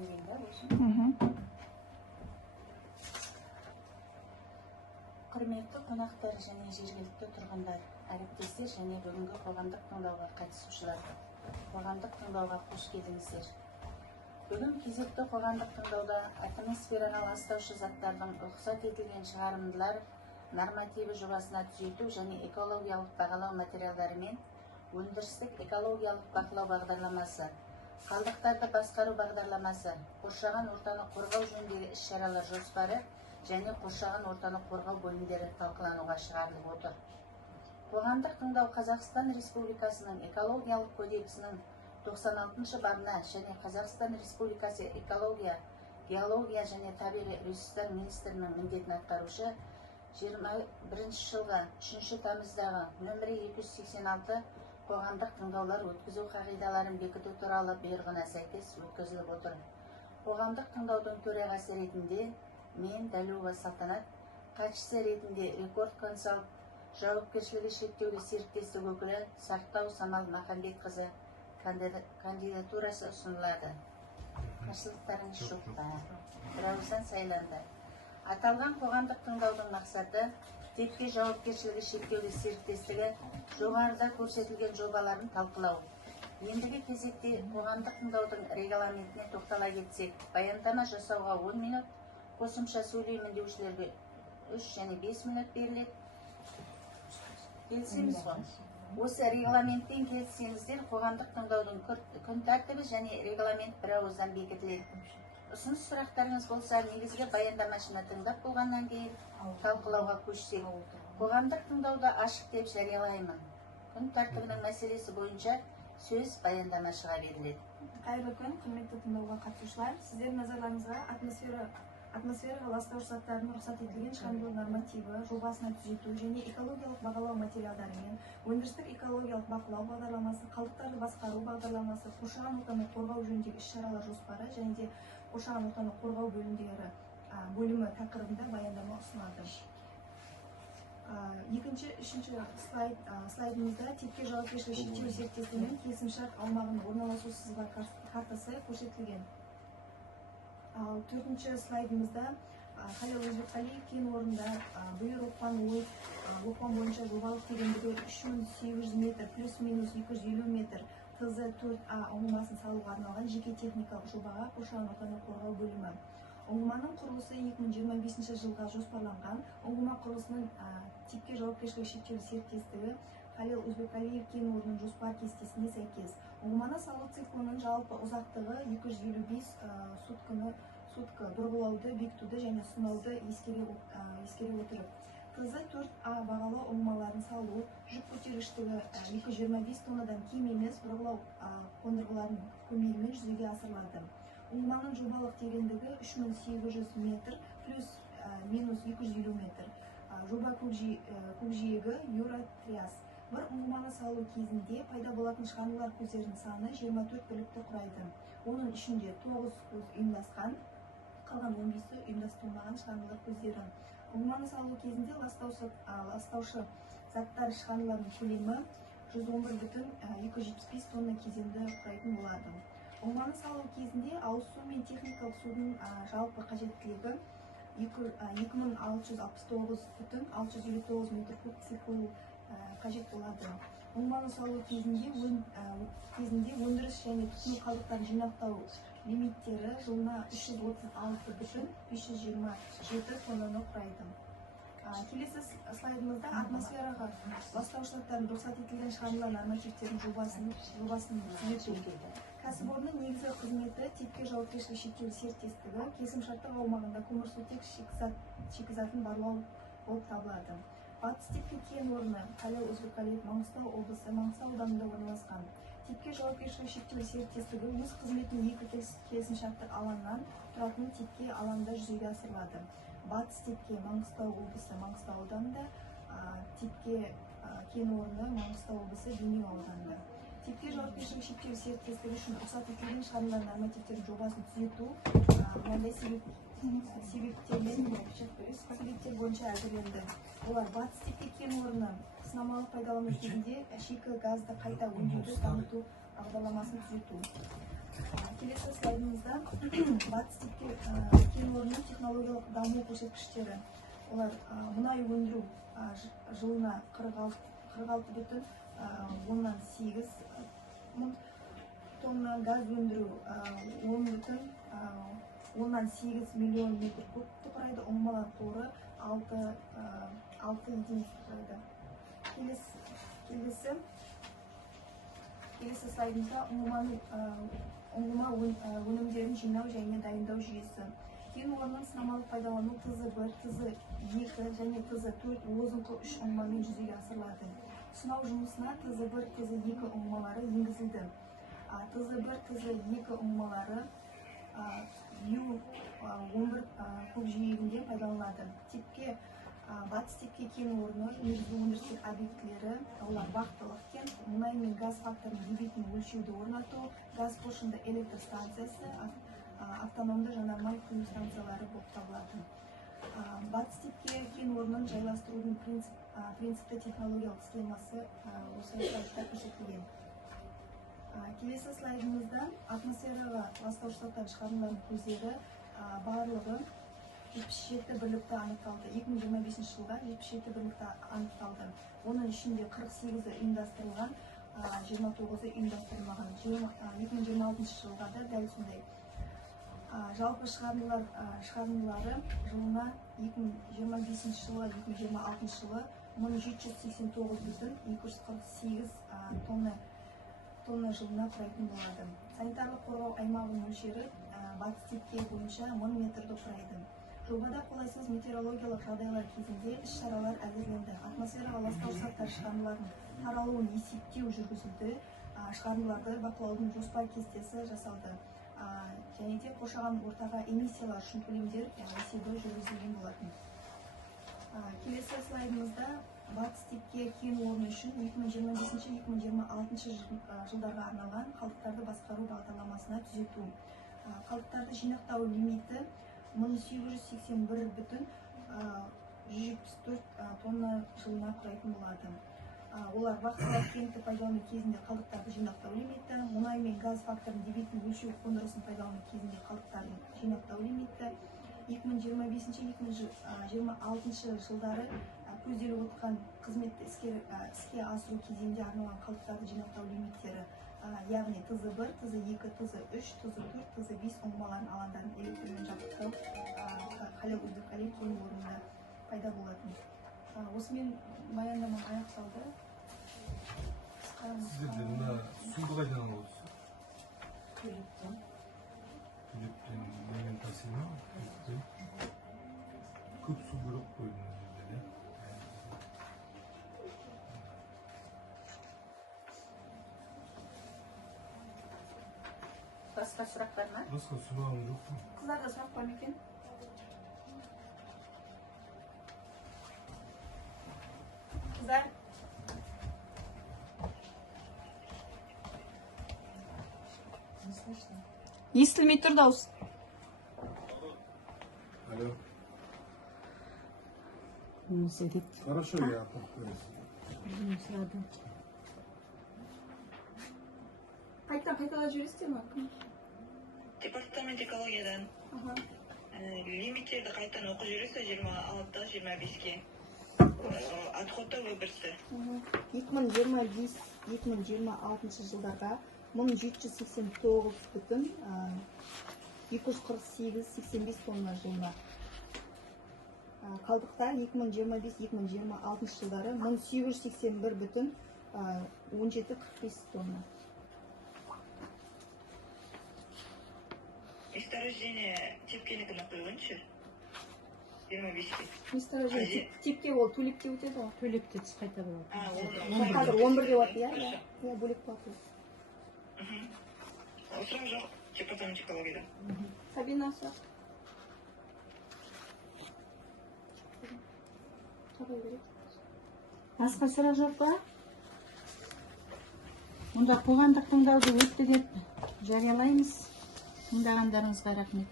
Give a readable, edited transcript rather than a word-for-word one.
берейін да өзім. Құрметті қонақтар және жергілікті тұрғындар, әріптестер және бүгінгі қоғамдық тыңдауға қатысушылар. Қоғамдық тыңдауға қош келдіңіздер. Бүгін кезекті қоғамдық тыңдауда атмосфераны ластаушы заттардың рұқсат етілген шығарындылар нормативі жобасына түзету және экологиялық бағалау материалдары мен өндірістік экологиялық бақылау бағдарламасы, қалдықтарды басқару бағдарламасы, қоршаған ортаны қорғау жөніндегі іс-шаралар жоспары және қоршаған ортаны қорғау бөлімдері талқылануға шығарылып отыр. Қоғамдық тыңдау Қазақстан Республикасының экологиялық кодексінің 96 бабына және Қазақстан Республикасы экология, геология және табиғи ресурстар министрінің міндетін атқарушы 21 жылғы 3 тамыздағы нөмірі 286 қоғамдық тыңдаулар өткізу қағидаларын бекіту туралы бұйрығына сәйкес өткізіліп отыр. Қоғамдық тыңдаудың төрағасы ретінде мен Дәлуова Салтанат, хатшысы ретінде Рекорд Консалт жауапкершілігі шектеулі серіктестік өкілі Сарттау Самал Махамбетқызы кандидатурасы ұсынылады. Қарсылықтарыңыз жоқ па? Бірауыздан сайланды. Аталған қоғамдық тыңдаудың мақсаты текке жауапкершілігі шектеулі серіктестігі жоғарыда көрсетілген жобаларын талқылау. Ендігі кезекте қоғамдық тыңдаудың регламентіне тоқтала кетсек, баяндама жасауға 10 минут, қосымша сөйлеймін деушілерге 3 және 5 минут беріледі. Келісеміз ғой? Осы регламентпен келіссеңіздер, қоғамдық тыңдаудың күн тәртібі және регламент бірауыздан бекітіледі. Ұсыныс сұрақтарыңыз болса, негізгі баяндамашыны тыңдап болғаннан кейін талқылауға көшсек. Қоғамдық тыңдауды ашық деп жариялаймын. Күн тәртібінің мәселесі бойынша сөз баяндамашыға беріледі. Қайырлы күн, құрметті тыңдауға қатысушылар. Сіздер назарларыңызға атмосфераға ластаушы заттардың рұқсат етілген шығарындылар нормативі жобасына түзету және экологиялық бағалау материалдары мен өндірістік экологиялық бақылау бағдарламасы, қалдықтарды басқару бағдарламасы, қоршаған ортаны қорғау жөніндегі іс-шаралар жоспары және де қоршаған ортаны қорғау бөлімі тақырыбында баяндама ұсынылады. Үшінші слайдымызда текке жауапкершілігі шектеулі серіктестігінің келісімшарт аумағының орналасу сызба картасы көрсетілген. Төртінші слайдымызда Халел Өзбекқалиев кен орнында бұйыр оқпан бойынша жобалық тереңдігі 3800 метр плюс-минус 250 метр ТЗ-4А ұңғымасын салуға арналған жеке техникалық жобаға қоршаған ортаны қорғау бөлімі. Ұңғыманың құрылысы 2025 жылға жоспарланған. Ұңғыма құрылысының текке жауапкершілігі шектеулі серіктестігі Халел Өзбекқалиев кен орнының жоспар кестесіне сәйкес. Ұңғыманы салу циклінің жалпы ұзақтығы 255 сутка бұрғылауды, бекітуді және сынауды ескере отырып. ТЗ-4А бағалау ұңғымаларын салу, жүк көтергіштігі 225 тоннадан кем емес бұрғылау қондырғыларының көмегімен жүзеге асырылады. Ұңғыманың жобалық тереңдігі 3800 метр плюс-минус 250 метр. Жоба көкжиегі Юра-Триас. Бір ұңғыманы салу кезінде пайда болатын шығарындылар көздерінің саны 24 бірлікті құрайды. Оның ішінде 9 көз ұйымдасқан, қалған 15-і ұйымдастырылмаған шығарындылар көздері. Ұңғыманы салу кезінде ластаушы заттар шығарындылардың көлемі 111,275 тонна кезеңді құрайтын болады. Ұңғыманы салу кезінде ауыз су мен техникалық судың жалпы қажеттілігі 2669,659 метр куб цикл қажет болады. Ұңғыманы салу кезінде өндіріс және тұтыну қалдықтарын жинақтау лимиттері жылына 336,527 тоннаны құрайды. Келесі слайдымызда атмосфераға ластаушы заттардың рұқсат етілген шығарындылар нормативтердің жобасын түзету. Кәсіпорынның негізгі қызметі текке жауапкершілігі шектеулі серіктестігі келісімшарттық аумағында көмірсутек шикізатын барлау болып табылады. Батыс текке кен орны Халел Өзбекқалиев Маңғыстау облысы Маңғыстау ауданында орналасқан. Текке жауапкершілігі шектеулі серіктестігі өз қызметінің екі келісімшарттық алаңнан тұратын текке алаңда жүзеге асырылады. Батыс текке Маңғыстау облысы Маңғыстау ауданында, текке кен орны Маңғыстау облысы Бейнеу ауданында. Текке жауапкершілігі шектеулі серіктестігі үшін рұқсат етілген шығарындылар нормативтердің жобасын түзету мынандай себептер бойынша әзірленді. Олар батыс текке кен орны сынамалық пайдалану кезінде шикі газды қайта өңдеуді дамыту бағдарламасын түзету. Келесі слайдымызда батыс типке кен орнының технологиялық даму көрсеткіштері. Олар мұнай өндіру жылына 46,8 мың тонна, газ өндіру 10,8 миллион метр кубті құрайды, ұңғымалар қоры 6 единица құрайды. Келесі слайдымызда ұңғыма өнімдерін жинау және дайындау жүйесі. Кен орнының сынамалық пайдалану ТЗ1, ТЗ2 және ТЗ4 лозыңқы 3 ұңғымамен жүзеге асырылады. Сынау жұмысына ТЗ1, ТЗ2 ұңғымалары енгізілді. ТЗ1, ТЗ2 ұңғымалары Ю-11 көкжиегінде пайдаланылады. Батыс типке кен орны негізгі өндірістік объектілері, олар вахталық кен, мұнай мен газ факторының дебетін өлшеуді орнату, газ қосынды электр станциясы, автономды жанармай құю станциялары болып табылады. Батыс типке кен орнын жайластырудың принципті технологиялық схемасы осы слайдта көрсетілген. Келесі слайдымызда атмосфераға ластауыш заттар шығарындардың көздері барлығы 77 бірлікті анықталды. 2025 жылға 77 бірлікті анықталды. Оның ішінде 48-і ұйымдастырылған, 29-і ұйымдастырылмаған. 2026 жылға да дәл сондай. Жалпы шығарындылары жылына 2025 жылы, 2026 жылы 1789,248 тонна жылына құрайтын болады. Санитарлық қорғау аймағының мөлшері батыс типке бойынша 1000 метрді құрайды. Жобада қолайсыз метеорологиялық жағдайлар кезінде іс-шаралар әзірленді. Атмосфераға ластауыш заттар шығарындылардың таралуын есептеу жүргізілді. Шығарындыларды бақылаудың жоспар кестесі жасалды. Және де қоршаған ортаға эмиссиялар үшін төлемдер есебі жүргізілген болатын. Келесі слайдымызда батыс типке кен орны үшін 2025-2026 жылдарға арналған қалдықтарды басқару бағдарламасына түзету. Қалдықтарды жинақтау лимиті 1881,174 тонна жылына құрайтын болады. Олар вахталық кенді пайдалану кезінде қалдықтарды жинақтау лимиті, мұнай мен газ факторының дебетін өлшеу қондырғысын пайдалану кезінде қалдықтардың жинақтау лимиті, 2025-2026 жылдары көзделіп отырған қызметті іске асыру кезеңінде арналған қалдықтарды жинақтау лимиттері, яғни ТЗ1, ТЗ2, ТЗ3, ТЗ4, ТЗ5 ұңғымаларын алаңдарын электрмен жабдықтау Халел-Өзбекали кен орнында пайда болатын. Осымен баяндама аяқталды. Сіздерде мына суды қайдан алып отырсыз? Төлептен. Төлептен немен тасиды ма? Көп су көріп қойдыңыз жерде, иә? Басқа сұрақ бар ма? Басқа сұрағым жоқ қой. Қыздарда сұрақ бар ма екен? Қыздар? Естілмей тұр дауыс. Алло. Хорошо, я повторюсь. Қайталап жібересіздер ме? Департамент экологиядан лимиттерді қайтадан оқып жүресіз 26-25-ке. Отходта выборсы. 2025-2026 жылдарға 1789,248,85 тонна жылына. Қалдықтар 2025-2026 жылдары 1881,1745 тонна. Месторождение тепкенікіні қойғаншы? 25-ке. Месторождение типке ол төлепте өтеді ғой? Төлепте түс қайта болады. Қазір 11-де өтті, иә? Иә, бөлек болады. Сұрақ жоқ департамент экологиядан. Сабина, сұрақ. Басқа сұрақ жоқ па? Онда қоғамдық тыңдауды өтті деп жариялаймыз. Тыңдағандарыңызға рахмет.